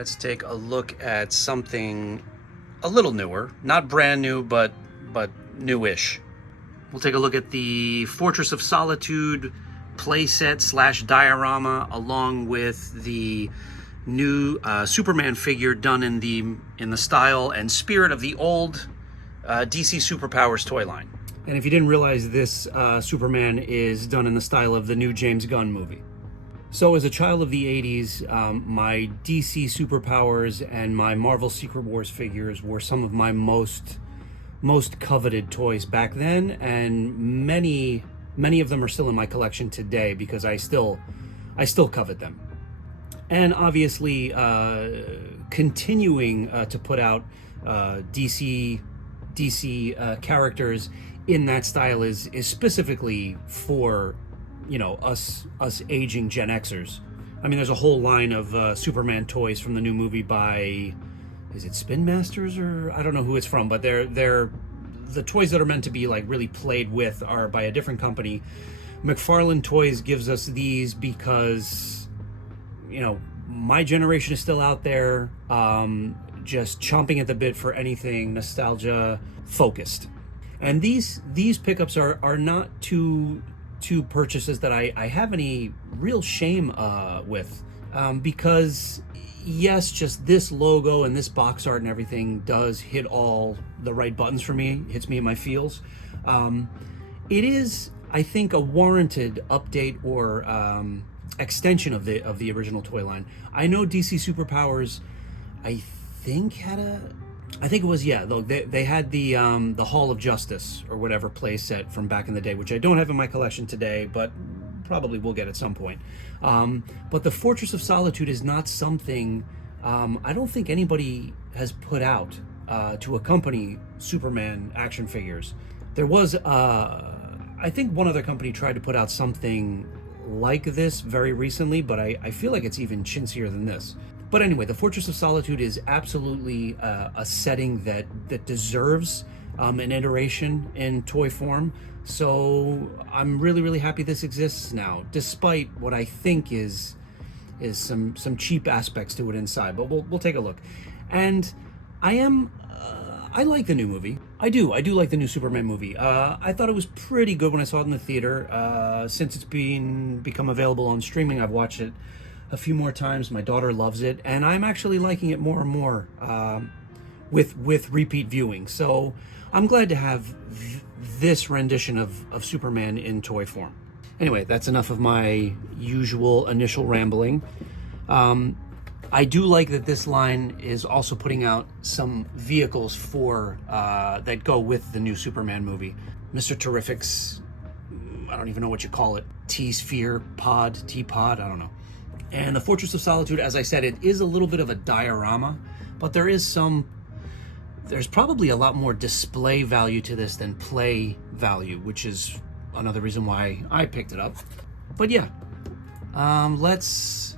Let's take a look at something a little newer. Not brand new, but newish. We'll take a look at the Fortress of Solitude playset / diorama, along with the new Superman figure done in the style and spirit of the old DC Superpowers toy line. And if you didn't realize, this Superman is done in the style of the new James Gunn movie. So as a child of the 80s, my DC Superpowers and my Marvel Secret Wars figures were some of my most coveted toys back then, and many of them are still in my collection today because I still covet them. And obviously, continuing to put out DC characters in that style is specifically for, you know, us aging Gen Xers. I mean, there's a whole line of Superman toys from the new movie by, is it Spin Masters, or I don't know who it's from, but they're the toys that are meant to be like really played with are by a different company. Macfarlane Toys gives us these because, you know, my generation is still out there, just chomping at the bit for anything nostalgia focused. And these pickups are not two purchases that I have any real shame with, because yes, just this logo and this box art and everything does hit all the right buttons for me, hits me in my feels. It is, I think, a warranted update or extension of the original toy line. I know DC Superpowers, I think it was, yeah, they had the Hall of Justice or whatever play set from back in the day, which I don't have in my collection today, but probably will get at some point. But the Fortress of Solitude is not something I don't think anybody has put out to accompany Superman action figures. There was, I think one other company tried to put out something like this very recently, but I feel like it's even chintzier than this. But anyway, the Fortress of Solitude is absolutely a setting that deserves an iteration in toy form. So I'm really happy this exists now, despite what I think is some cheap aspects to it inside. But we'll take a look. And I like the new movie. I do like the new Superman movie. I thought it was pretty good when I saw it in the theater. Since it's become available on streaming, I've watched it a few more times. My daughter loves it, and I'm actually liking it more and more with repeat viewing. So I'm glad to have this rendition of Superman in toy form. Anyway, that's enough of my usual initial rambling. I do like that this line is also putting out some vehicles for that go with the new Superman movie. Mr. Terrific's, I don't even know what you call it, T-Sphere pod, T-pod, I don't know. And the Fortress of Solitude, as I said, it is a little bit of a diorama, but there's probably a lot more display value to this than play value, which is another reason why I picked it up. But yeah, let's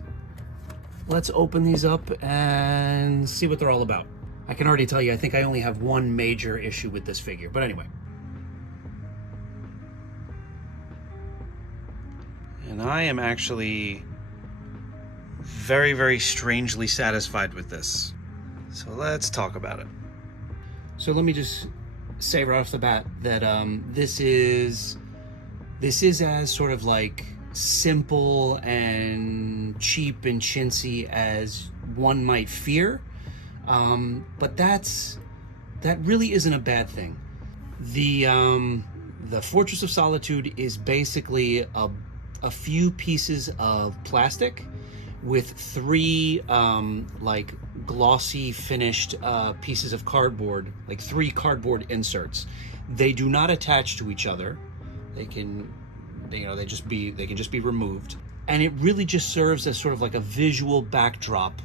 open these up and see what they're all about. I can already tell you, I think I only have one major issue with this figure, but anyway. And I am actually very strangely satisfied with this. So let's talk about it. So let me just say right off the bat that this is as sort of like simple and cheap and chintzy as one might fear, but that really isn't a bad thing. The Fortress of Solitude is basically a few pieces of plastic with three like glossy finished pieces of cardboard, like 3 cardboard inserts. They do not attach to each other. They can just be removed, and it really just serves as sort of like a visual backdrop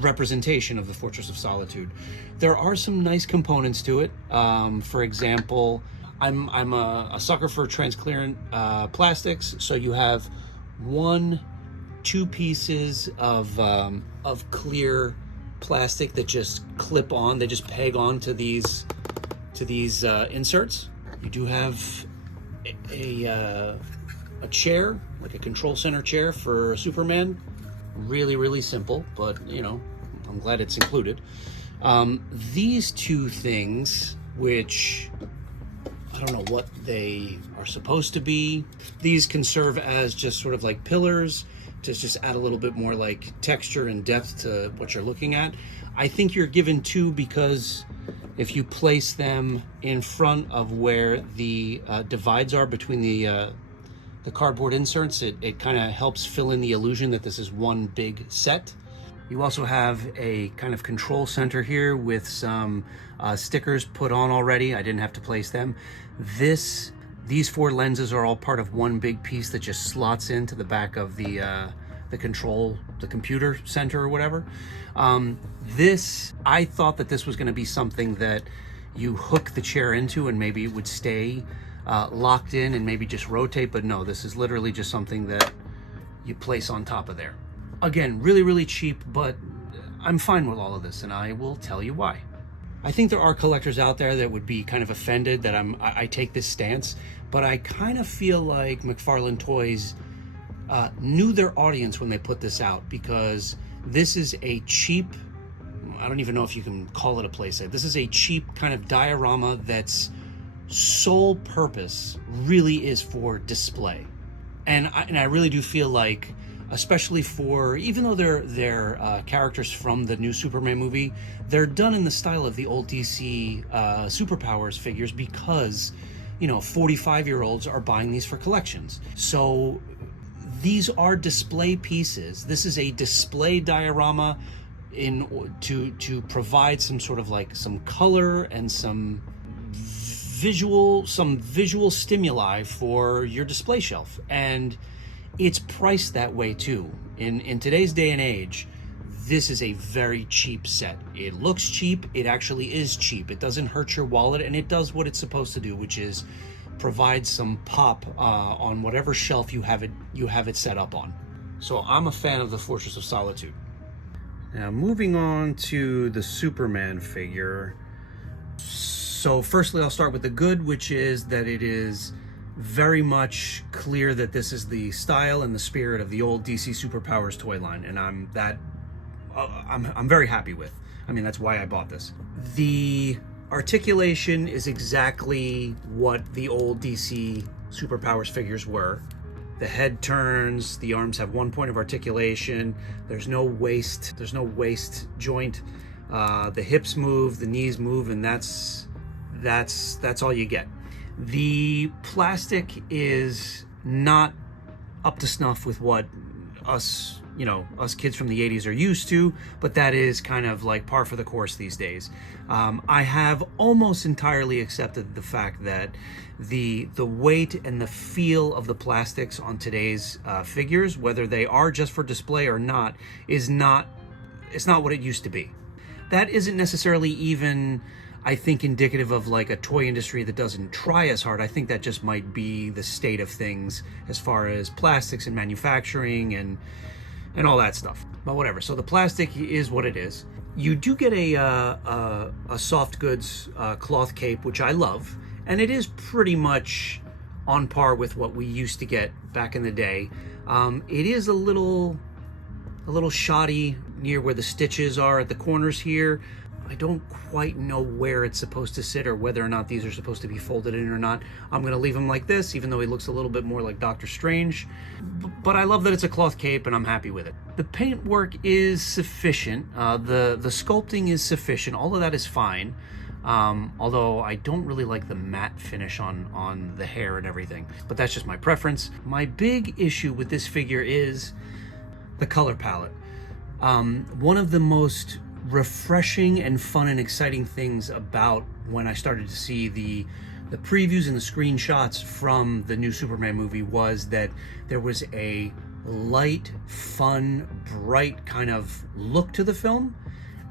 representation of the Fortress of Solitude. There are some nice components to it. For example, I'm a sucker for transparent plastics, so you have 2 pieces of clear plastic that just clip on. They just peg on to these inserts. You do have a chair, like a control center chair for Superman, Really, really simple, but you know, I'm glad it's included. These two things, which I don't know what they are supposed to be. These can serve as just sort of like pillars to just add a little bit more like texture and depth to what you're looking at. I think you're given two because if you place them in front of where the divides are between the cardboard inserts, it kind of helps fill in the illusion that this is one big set. You also have a kind of control center here with some stickers put on already. I didn't have to place them. These four lenses are all part of one big piece that just slots into the back of the computer center or whatever. I thought that this was going to be something that you hook the chair into and maybe it would stay locked in and maybe just rotate, but no, this is literally just something that you place on top of there. Again, really, really cheap, but I'm fine with all of this, and I will tell you why. I think there are collectors out there that would be kind of offended that I take this stance, but I kind of feel like Macfarlane Toys knew their audience when they put this out, because this is a cheap, I don't even know if you can call it a playset. This is a cheap kind of diorama that's sole purpose really is for display. And I really do feel like, especially for, even though they're characters from the new Superman movie, they're done in the style of the old DC Superpowers figures because, you know, 45-year-olds are buying these for collections. So these are display pieces. This is a display diorama to provide some sort of like some color and some visual stimuli for your display shelf. And it's priced that way too. In today's day and age, this is a very cheap set. It looks cheap, it actually is cheap. It doesn't hurt your wallet, and it does what it's supposed to do, which is provide some pop on whatever shelf you have it set up on. So I'm a fan of the Fortress of Solitude. Now moving on to the Superman figure. So firstly, I'll start with the good, which is that it is very much clear that this is the style and the spirit of the old DC Superpowers toy line, and I'm very happy with. I mean, that's why I bought this. The articulation is exactly what the old DC Superpowers figures were. The head turns, the arms have one point of articulation, there's no waist joint, the hips move, the knees move, and that's all you get. The plastic is not up to snuff with what us kids from the 80s are used to, but that is kind of like par for the course these days. I have almost entirely accepted the fact that the weight and the feel of the plastics on today's figures, whether they are just for display or not, it's not what it used to be. That isn't necessarily even, I think, indicative of like a toy industry that doesn't try as hard. I think that just might be the state of things as far as plastics and manufacturing and all that stuff. But whatever. So the plastic is what it is. You do get a soft goods cloth cape, which I love, and it is pretty much on par with what we used to get back in the day. It is a little shoddy near where the stitches are at the corners here. I don't quite know where it's supposed to sit or whether or not these are supposed to be folded in or not. I'm going to leave him like this, even though he looks a little bit more like Doctor Strange. But I love that it's a cloth cape, and I'm happy with it. The paint work is sufficient. The sculpting is sufficient. All of that is fine. Although I don't really like the matte finish on the hair and everything. But that's just my preference. My big issue with this figure is the color palette. One of the most refreshing and fun and exciting things about when I started to see the previews and the screenshots from the new Superman movie was that there was a light, fun, bright kind of look to the film,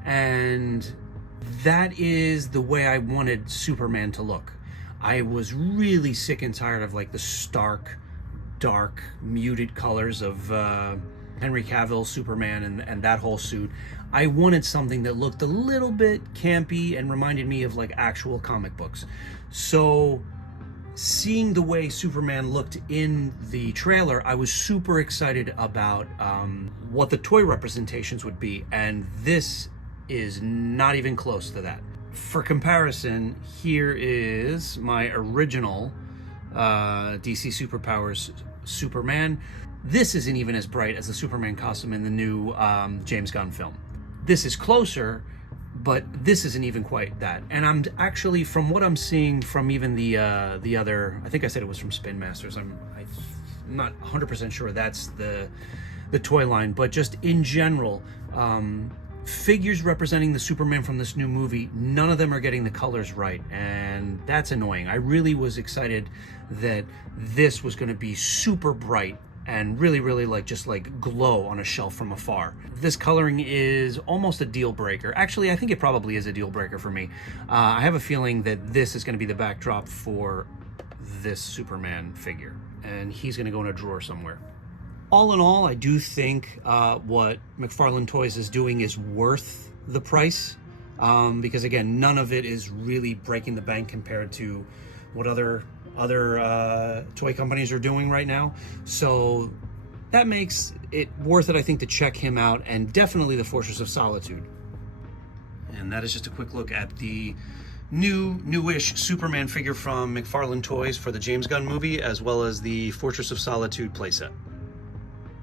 and that is the way I wanted Superman to look. I was really sick and tired of like the stark, dark, muted colors of Henry Cavill Superman and that whole suit. I wanted something that looked a little bit campy and reminded me of like actual comic books. So seeing the way Superman looked in the trailer, I was super excited about what the toy representations would be, and this is not even close to that. For comparison, here is my original DC Superpowers Superman. This isn't even as bright as the Superman costume in the new James Gunn film. This is closer, but this isn't even quite that. And I'm actually, from what I'm seeing from even the other, I think I said it was from Spin Masters. I'm not 100% sure that's the toy line, but just in general, figures representing the Superman from this new movie, none of them are getting the colors right, and that's annoying. I really was excited that this was going to be super bright and really, really just glow on a shelf from afar. This coloring is almost a deal breaker. Actually, I think it probably is a deal breaker for me. I have a feeling that this is going to be the backdrop for this Superman figure, and he's going to go in a drawer somewhere. All in all, I do think what Macfarlane Toys is doing is worth the price, because again, none of it is really breaking the bank compared to what other toy companies are doing right now. So that makes it worth it, I think, to check him out, and definitely the Fortress of Solitude. And that is just a quick look at the newish Superman figure from Macfarlane Toys for the James Gunn movie, as well as the Fortress of Solitude playset.